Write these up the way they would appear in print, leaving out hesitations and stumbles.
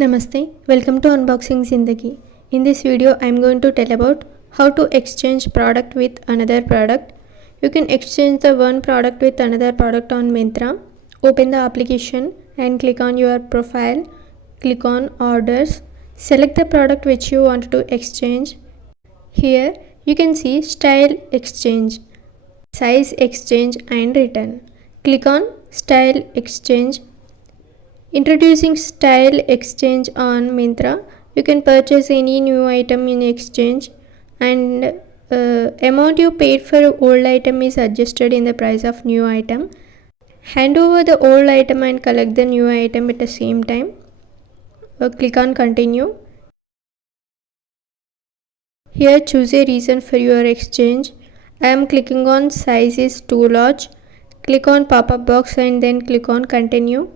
Namaste, welcome to Unboxing Zindagi. In this video, I am going to tell about how to exchange product with another product. You can exchange the one product with another product on Myntra. Open the application and click on your profile. Click on orders. Select the product which you want to exchange. Here you can see style exchange, size exchange and return. Click on style exchange. Introducing Style Exchange on Myntra. You can purchase any new item in exchange, and amount you paid for old item is adjusted in the price of new item. Hand over the old item and collect the new item at the same time. Click on continue. Here choose a reason for your exchange. I am clicking on size is too large. Click on pop-up box and then click on continue.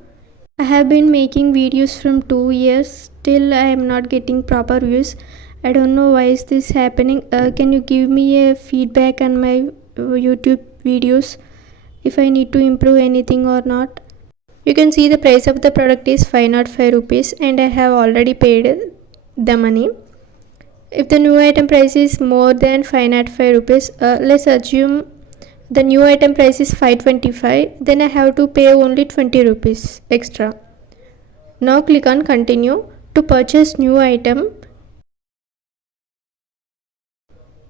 I have been making videos from 2 years, still I am not getting proper views. I don't know why is this happening. Can you give me a feedback on my YouTube videos if I need to improve anything or not? You can see the price of the product is 505 rupees and I have already paid the money. If the new item price is more than 505 rupees, let's assume the new item price is 525, then I have to pay only 20 rupees extra. Now click on continue to purchase new item.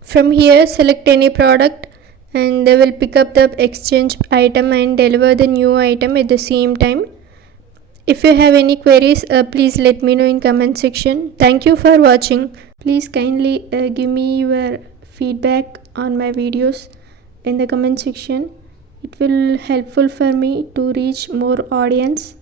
From here select any product and they will pick up the exchange item and deliver the new item at the same time. If you have any queries, please let me know in comment section. Thank you for watching. Please kindly give me your feedback on my videos in the comment section. It will helpful for me to reach more audience.